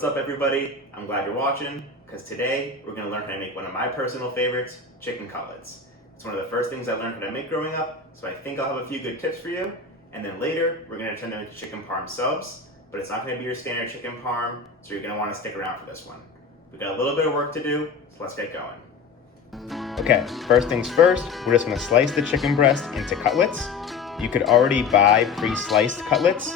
What's up everybody? I'm glad you're watching because today we're going to learn how to make one of my personal favorites, chicken cutlets. It's one of the first things I learned how to make growing up, so I think I'll have a few good tips for you. And then later we're going to turn them into chicken parm subs, but it's not going to be your standard chicken parm, so you're going to want to stick around for this one. We've got a little bit of work to do, so let's get going. Okay, first things first, we're just going to slice the chicken breast into cutlets. You could already buy pre-sliced cutlets.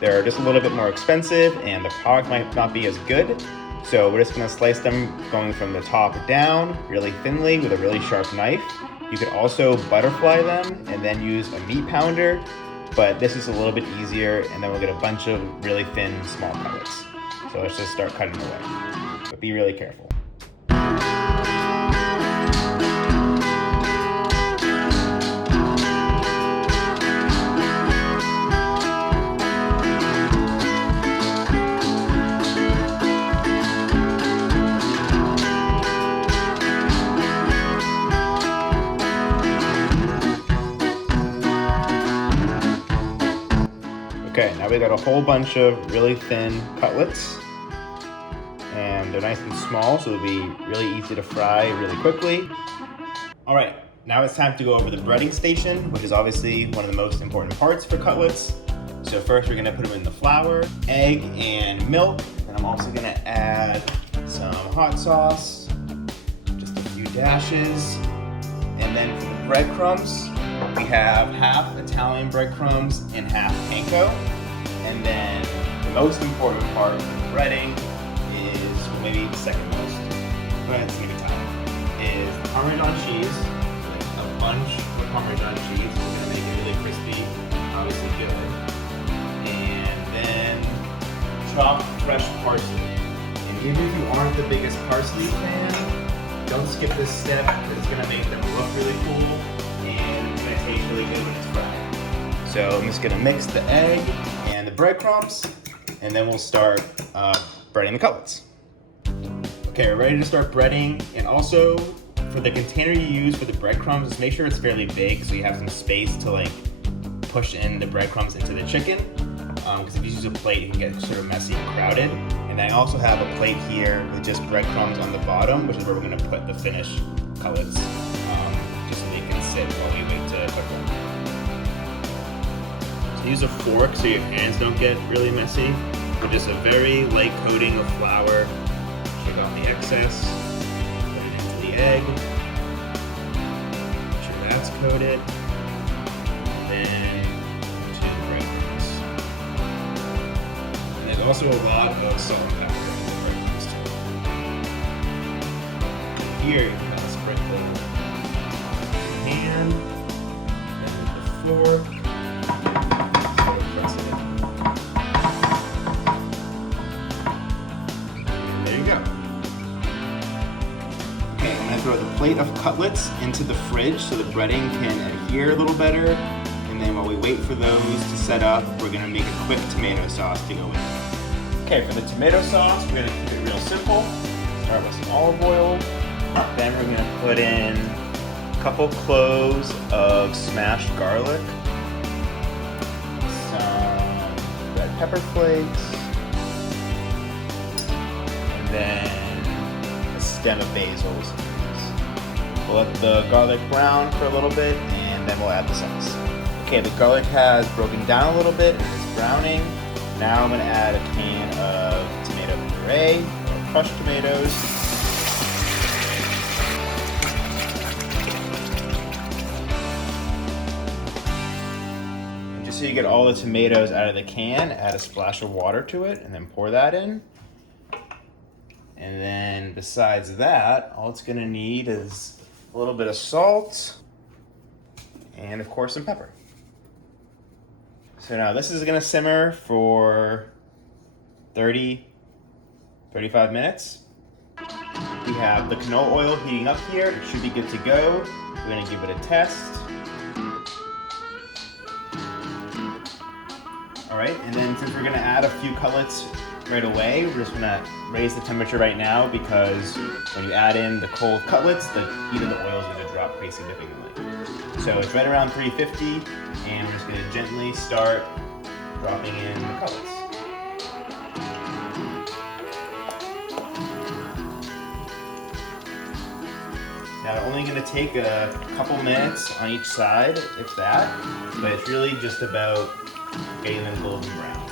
They're just a little bit more expensive and the product might not be as good. So we're just gonna slice them going from the top down really thinly with a really sharp knife. You could also butterfly them and then use a meat pounder, but this is a little bit easier and then we'll get a bunch of really thin small cutlets. So let's just start cutting away, but be really careful. Okay, now we got a whole bunch of really thin cutlets, and they're nice and small, so it'll be really easy to fry really quickly. All right, now it's time to go over the breading station, which is obviously one of the most important parts for cutlets. So first we're gonna put them in the flour, egg, and milk. And I'm also gonna add some hot sauce, just a few dashes. And then for the breadcrumbs, we have half Italian breadcrumbs and half panko. And then the most important part of the breading is, well, maybe the second most, but it's maybe Italian, is Parmesan cheese. Like a bunch of Parmesan cheese. We're gonna make it really crispy, obviously good. And then chopped fresh parsley. And even if you aren't the biggest parsley fan, don't skip this step because it's gonna make them look really cool and it's gonna taste really good when it's fried. So I'm just gonna mix the egg and the breadcrumbs, and then we'll start breading the cutlets. Okay, we're ready to start breading, and also for the container you use for the breadcrumbs, just make sure it's fairly big so you have some space to like push in the breadcrumbs into the chicken. Because if you use a plate, it can get sort of messy and crowded. And I also have a plate here with just breadcrumbs on the bottom, which is where we're gonna put the finished cutlets, just so they can sit while we wait to cook them. So use a fork so your hands don't get really messy. With just a very light coating of flour, shake off the excess, put it into the egg, make sure that's coated, and then to the breadcrumbs. And there's also a lot of salt and pepper in the breadcrumbs too. Here you can kind of sprinkle the hand, then with the fork. Throw the plate of cutlets into the fridge so the breading can adhere a little better. And then while we wait for those to set up, we're gonna make a quick tomato sauce to go in. Okay, for the tomato sauce, we're gonna keep it real simple. Start with some olive oil. Then we're gonna put in a couple cloves of smashed garlic, some red pepper flakes, and then a stem of basil. We'll let the garlic brown for a little bit, and then we'll add the sauce. Okay, the garlic has broken down a little bit and it's browning. Now I'm gonna add a can of tomato puree, or crushed tomatoes. And just so you get all the tomatoes out of the can, add a splash of water to it, and then pour that in. And then besides that, all it's gonna need is a little bit of salt, and of course some pepper. So now this is gonna simmer for 35 minutes. We have the canola oil heating up here. It should be good to go. We're gonna give it a test. All right, and then since we're gonna add a few cutlets right away, we're just gonna raise the temperature right now because when you add in the cold cutlets, the heat of the oil is gonna drop pretty significantly. So it's right around 350, and we're just gonna gently start dropping in the cutlets. Now, only gonna take a couple minutes on each side, if that, but it's really just about getting them golden brown.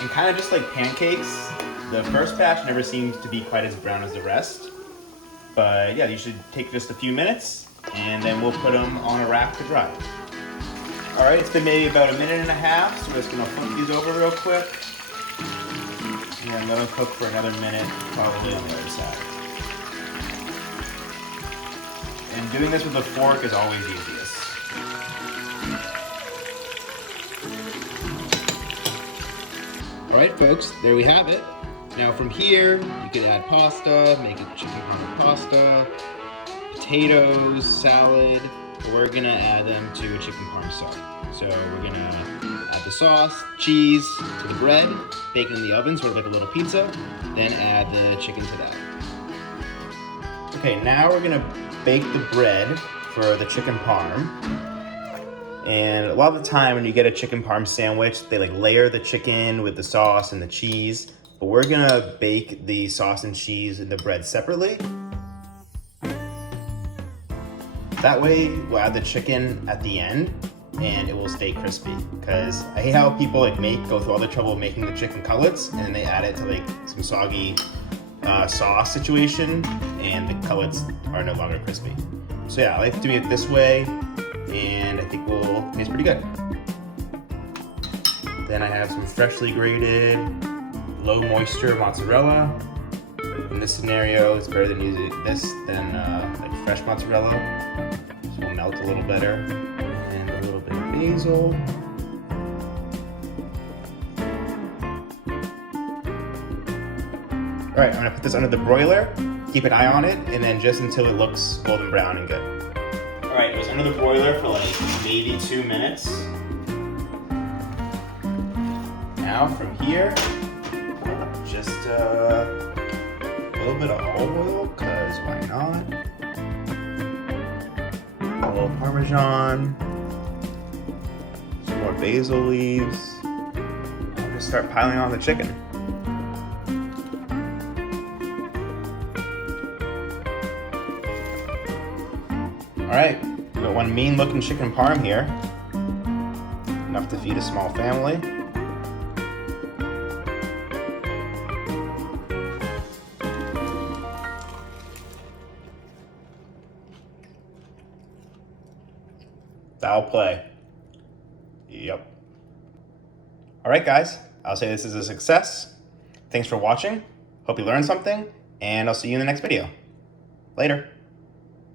And kind of just like pancakes, the first batch never seems to be quite as brown as the rest. But yeah, you should take just a few minutes, and then we'll put them on a rack to dry. All right, it's been maybe about a minute and a half, so we're just gonna flip these over real quick. And let them cook for another minute, probably on the other side. And doing this with a fork is always easiest. All right, folks, there we have it. Now from here, you can add pasta, make a chicken parm pasta, potatoes, salad. We're gonna add them to a chicken parm sauce. So we're gonna add the sauce, cheese to the bread, bake it in the oven, sort of like a little pizza, then add the chicken to that. Okay, now we're gonna bake the bread for the chicken parm. And a lot of the time when you get a chicken parm sandwich, they like layer the chicken with the sauce and the cheese, but we're gonna bake the sauce and cheese and the bread separately. That way, we'll add the chicken at the end and it will stay crispy. Because I hate how people like go through all the trouble of making the chicken cutlets and then they add it to like some soggy sauce situation and the cutlets are no longer crispy. So yeah, I like doing it this way and I think will taste pretty good. Then I have some freshly grated, low moisture mozzarella. In this scenario, it's better than using this than like fresh mozzarella. So it'll melt a little better. And a little bit of basil. All right, I'm gonna put this under the broiler, keep an eye on it, and then just until it looks golden brown and good. All right, it was under the broiler for like maybe 2 minutes. Now from here, just a little bit of olive oil, cause why not? A little Parmesan, some more basil leaves. I'll just start piling on the chicken. All right, we got one mean looking chicken parm here. Enough to feed a small family. Foul play. Yep. All right, guys, I'll say this is a success. Thanks for watching. Hope you learned something, and I'll see you in the next video. Later.